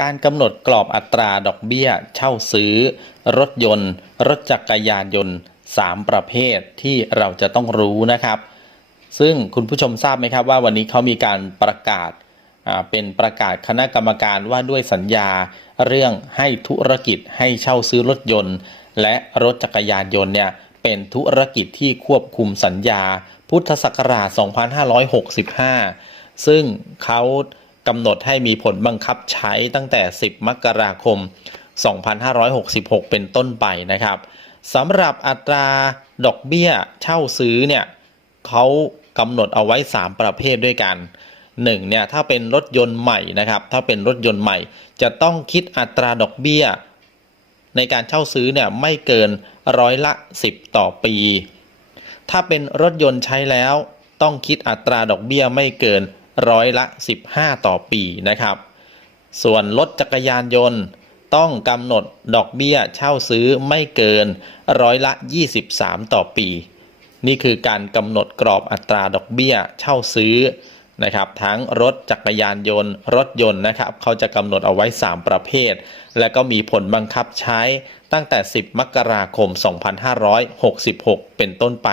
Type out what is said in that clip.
การกำหนดกรอบอัตราดอกเบี้ย เช่าซื้อ รถยนต์ รถจักรยานยนต์ 3 ประเภทที่เราจะต้องรู้นะครับ ซึ่งคุณผู้ชมทราบไหมครับว่าวันนี้เขามีการประกาศเป็นประกาศคณะกรรมการว่าด้วยสัญญาเรื่องให้ธุรกิจให้เช่าซื้อรถยนต์ และรถจักรยานยนต์เนี่ยเป็นธุรกิจที่ควบคุมสัญญา พุทธศักราช 2565 ซึ่งเขา กำหนดให้มีผลบังคับใช้ตั้งแต่ 10 มกราคม 2566 เป็นต้นไปนะครับสำหรับอัตราดอกเบี้ยเช่าซื้อเนี่ยเขากำหนดเอาไว้ 3 ประเภทด้วยกัน 1 เนี่ยถ้าเป็นรถยนต์ใหม่นะครับ ถ้าเป็นรถยนต์ใหม่ จะต้องคิดอัตราดอกเบี้ย ในการเช่าซื้อเนี่ยไม่เกินร้อยละ 10 ต่อปี ถ้าเป็นรถยนต์ใช้แล้ว ต้องคิดอัตราดอกเบี้ยไม่เกิน ร้อยละ 15 ต่อปีนะครับ ส่วนรถจักรยานยนต์ต้องกำหนดดอกเบี้ยเช่าซื้อไม่เกินร้อยละ 23 ต่อปี นี่คือการกำหนดกรอบอัตราดอกเบี้ยเช่าซื้อนะครับทั้งรถจักรยานยนต์ รถยนต์นะครับเขาจะกำหนดเอาไว้ 3 ประเภท และก็มีผลบังคับใช้ตั้งแต่ 10 มกราคม 2566 เป็นต้นไป